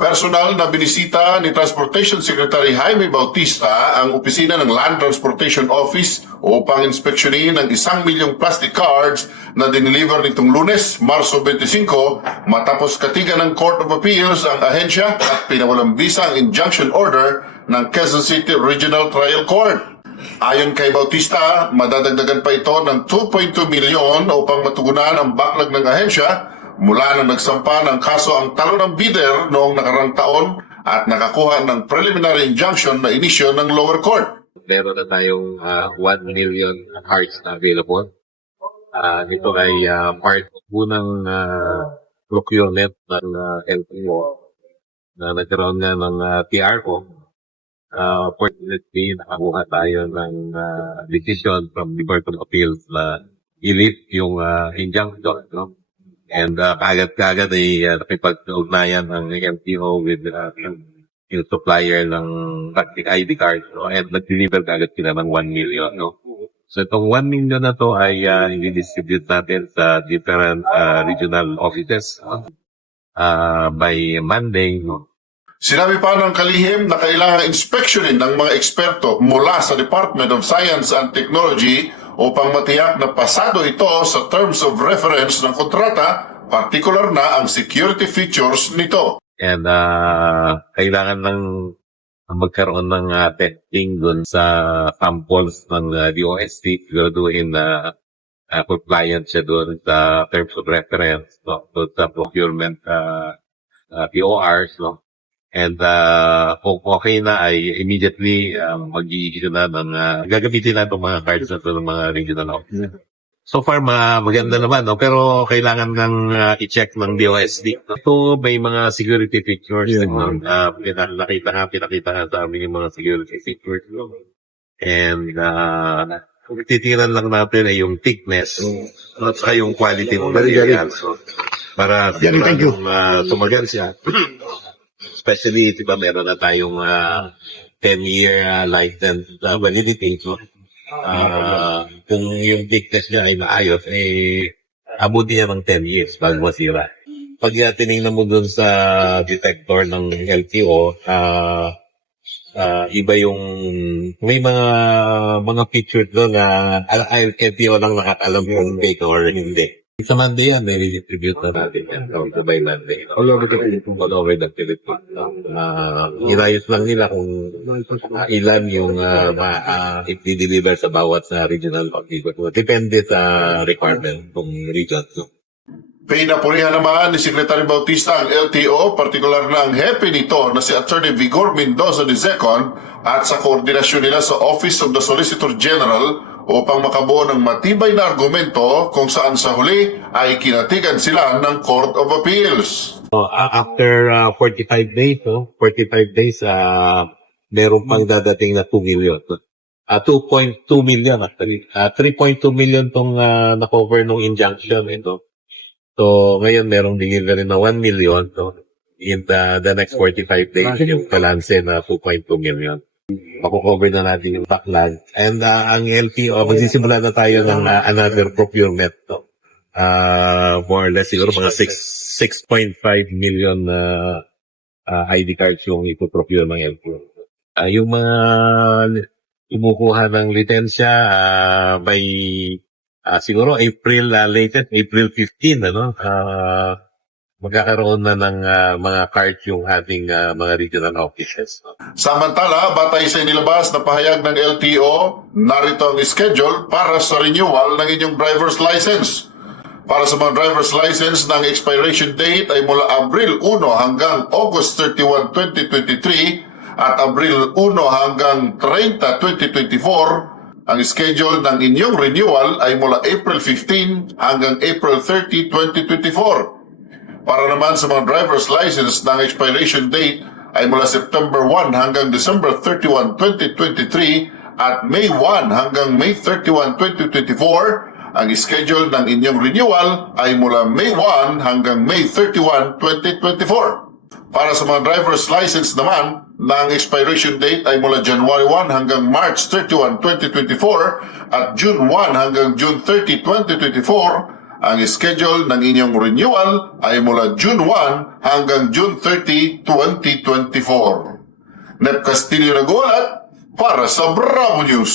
Personal na binisita ni Transportation Secretary Jaime Bautista ang opisina ng Land Transportation Office upang inspeksyonin ang isang milyong plastic cards na dineliver nitong lunes, Marso 25 matapos katigan ng Court of Appeals ang ahensya at pinawalang bisa ang injunction order ng Quezon City Regional Trial Court. Ayon kay Bautista, madadagdagan pa ito ng 2.2 milyon upang matugunan ang backlog ng ahensya mula nang nagsampa ng kaso ang talo ng bidder noong nakarang taon at nakakuha ng preliminary injunction na inisyo ng lower court. meron na tayong ah, 1 million cards na available. Ah, ito ay ah, part po ng uh, procurement ng uh, LTO na nagkaroon nga ng uh, PRO. Uh, fortunately, nakakuha tayo ng ah, decision from the Court of Appeals na i-lift yung uh, injunction. No? And uh, kagad-kagad ay uh, nakipag-ugnayan ng LTO with uh, yung supplier ng ID card no? and nag-deliver agad sila ng 1 million. No? So itong 1 million na to ay uh, i-distribute natin sa different uh, regional offices uh, by Monday. No? Sinabi pa ng kalihim na kailangan inspeksyonin ng mga eksperto mula sa Department of Science and Technology upang matiyak na pasado ito sa terms of reference ng kontrata, partikular na ang security features nito. And uh, kailangan ng magkaroon ng uh, testing dun sa samples ng uh, DOST siguraduhin na uh, compliant siya dun sa terms of reference no? dun sa procurement uh, uh, PORs no? and uh, kung okay na ay immediately um, mag-i-issue na ng uh, gagamitin na itong mga cards na ito ng mga regional offices. So far, ma maganda naman, no? pero kailangan ng uh, i-check ng DOSD. Ito, may mga security features. Yeah. no? Uh, pina- nakita nga, pinakita nga sa amin yung mga security features. No? And uh, kung titiran lang natin ay yung thickness at saka yung quality ng Very, very. material. So, para Yan, thank you. uh, tumagal siya. Especially, di ba, meron na tayong uh, 10-year uh, license uh, validity. So, Ah, kung yung thickness niya ay maayos, eh, abuti niya ng 10 years bago masira. Pag uh, tinignan mo dun sa detector ng LTO, ah, ah, iba yung, may mga mga features doon na al- ay, LTO lang nakakalam kung fake or hindi. Sa Monday yan, may distribute na natin yan. So, by Monday. All over the Philippines. All over the Philippines. Uh, inayos lang nila kung uh, ilan yung uh, ma, uh, i-deliver sa bawat sa regional office. Depende sa requirement ng region. So, Pinapurihan naman ni Secretary Bautista ang LTO, partikular na ang hepe nito na si Attorney Vigor Mendoza II at sa koordinasyon nila sa Office of the Solicitor General upang makabuo ng matibay na argumento kung saan sa huli ay kinatigan sila ng Court of Appeals. So, a- after uh, 45 days, no? 45 days, uh, meron pang dadating na 2 million. Uh, 2.2 million actually. Uh, 3.2 million tong uh, na-cover ng injunction. Ito. So, ngayon merong delivery na 1 million. So, in the, the next 45 days, yung balance na 2.2 million. Mako-cover na natin yung backlog. And uh, ang LTO, magsisimula na tayo ng uh, another procurement. No? uh, more or less siguro mga 6 6.5 million na uh, ID cards yung ipoprocure ng LTO. Uh, yung mga kumukuha ng litensya uh, by uh, siguro April uh, latest April 15 ano uh, magkakaroon na ng uh, mga cards yung ating uh, mga regional offices. Samantala, batay sa inilabas na pahayag ng LTO, narito ang schedule para sa renewal ng inyong driver's license. Para sa mga driver's license ng expiration date ay mula Abril 1 hanggang August 31, 2023 at Abril 1 hanggang 30, 2024. Ang schedule ng inyong renewal ay mula April 15 hanggang April 30, 2024. Para naman sa mga driver's license ng expiration date ay mula September 1 hanggang December 31, 2023 at May 1 hanggang May 31, 2024. Ang schedule ng inyong renewal ay mula May 1 hanggang May 31, 2024. Para sa mga driver's license naman, na ang expiration date ay mula January 1 hanggang March 31, 2024 at June 1 hanggang June 30, 2024 Ang schedule ng inyong renewal ay mula June 1 hanggang June 30, 2024. Nep Castillo nagulat para sa Bravo News.